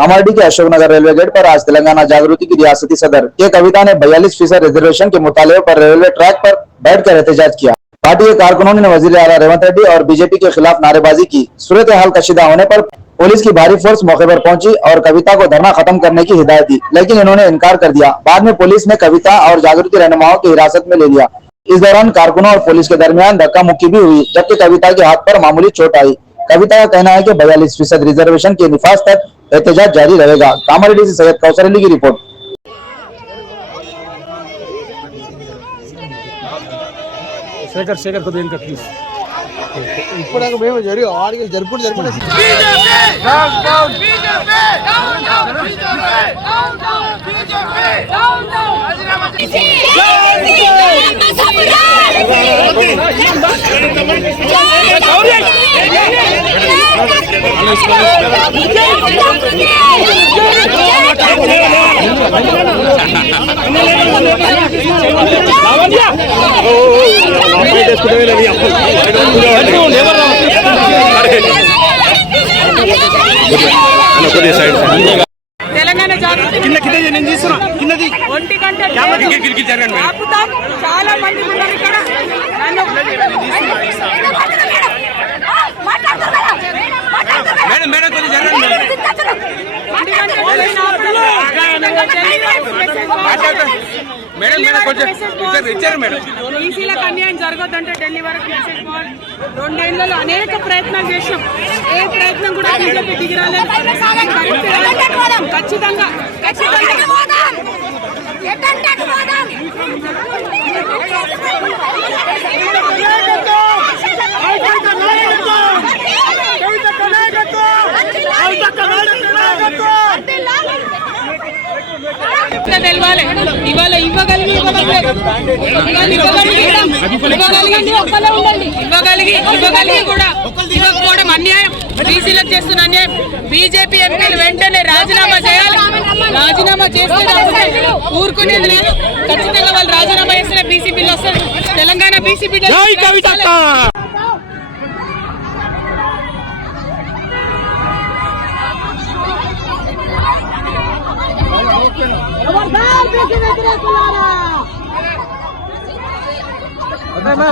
कामारेड्डी के Ashoknagar railway gate पर आज तेलंगाना जागृति की रियासती सदर के कविता ने 42% रिजर्वेशन के मुतालबे पर रेलवे ट्रैक पर बैठकर एहतजाज किया। पार्टी के कारकुनों ने वजीर आला रेवंत रेड्डी और बीजेपी के खिलाफ नारेबाजी की। सूरत हाल कशीदा होने पर पुलिस की भारी फोर्स मौके पर पहुंची और कविता को धरना खत्म करने की हिदायत दी, लेकिन इन्होंने इनकार कर दिया। बाद में पुलिस ने कविता और जागृति रहनुमाओं की हिरासत में ले लिया। इस दौरान कारकुनों और पुलिस के दरमियान धक्का मुक्की भी हुई, जबकि कविता के हाथ पर मामूली चोट आई। कविता का कहना है कि 42% रिजर्वेशन के निफाज तक एहतजाज जारी रहेगा। कामारेड्डी से सैयद कौसर अली की रिपोर्ट। शेखर को देंगे प्लीज। ఇప్పుడు మేము జరి ఆడికి జరుపుడు జరుపుడు తెలంగాణ జాగృతి ఒంటి గంట ఆపుతాం. చాలా మంది ఉన్నారు ఇక్కడ. ఈసీలకు అన్యాయం జరగద్దంటే ఢిల్లీ వరకు మెసేజ్ పోవాలి. 2 ఏళ్లలో అనేక ప్రయత్నాలు చేసినాం. ఏ ప్రయత్నం కూడా బీజేపీ దిగిరాలేదు. ఖచ్చితంగా తెలవాలి. ఇవాళ ఇవ్వగలిగి కూడా ఇవ్వకపోవడం అన్యాయం. బీసీలకు చేస్తున్న అన్యాయం. బీజేపీ ఎంపీలు వెంటనే రాజీనామా చేయాలి. రాజీనామా చేస్తే ఊరుకునేది లేదు. ఖచ్చితంగా వాళ్ళు రాజీనామా చేస్తే బీసీపీలో వస్తారు. తెలంగాణ బీసీపీ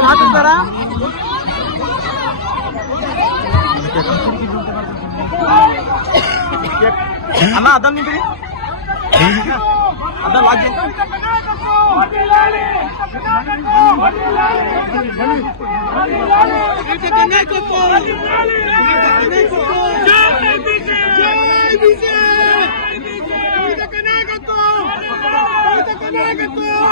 మాట్లాడతారా అన్న అర్థం నింపి అర్థం లాగ్ తీసుకుపోయా